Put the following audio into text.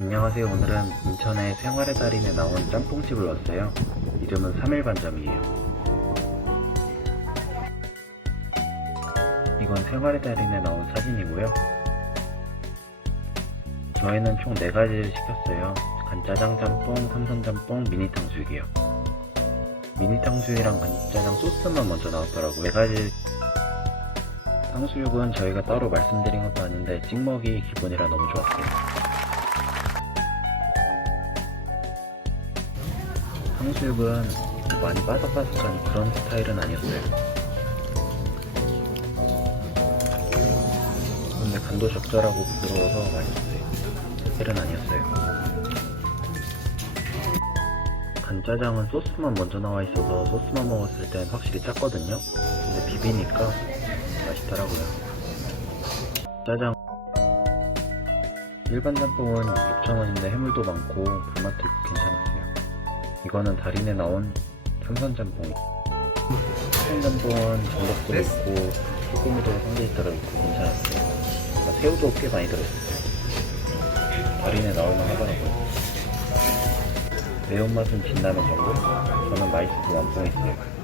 안녕하세요. 오늘은 인천의 생활의 달인에 나온 짬뽕집을 왔어요. 이름은 3일 반점이에요. 이건 생활의 달인에 나온 사진이고요. 저희는 총 4가지를 시켰어요. 간짜장 짬뽕, 삼선 짬뽕, 미니 탕수육이요. 미니 탕수육이랑 간짜장 소스만 먼저 나왔더라고요. 4가지 탕수육은 저희가 따로 말씀드린 것도 아닌데 찍먹이 기본이라 너무 좋았어요. 탕수육은 많이 바삭바삭한 그런 스타일은 아니었어요. 근데 간도 적절하고 부드러워서 맛있었어요. 스타일은 아니었어요. 간짜장은 소스만 먼저 나와 있어서 소스만 먹었을 땐 확실히 짰거든요. 근데 비비니까 맛있더라고요. 짜장 일반 짬뽕은 6,000원인데 해물도 많고 불맛도 괜찮았어요. 이거는 달인에 나온 삼선짬뽕. 삼선짬뽕은 전복도 있고 소고기도 삼계탕도 있고 괜찮았어요. 그러니까 새우도 꽤 많이 들어있어요. 달인에 나올만 하더라고요. 매운맛은 진라면 정도? 저는 맛있고 완뽕했어요.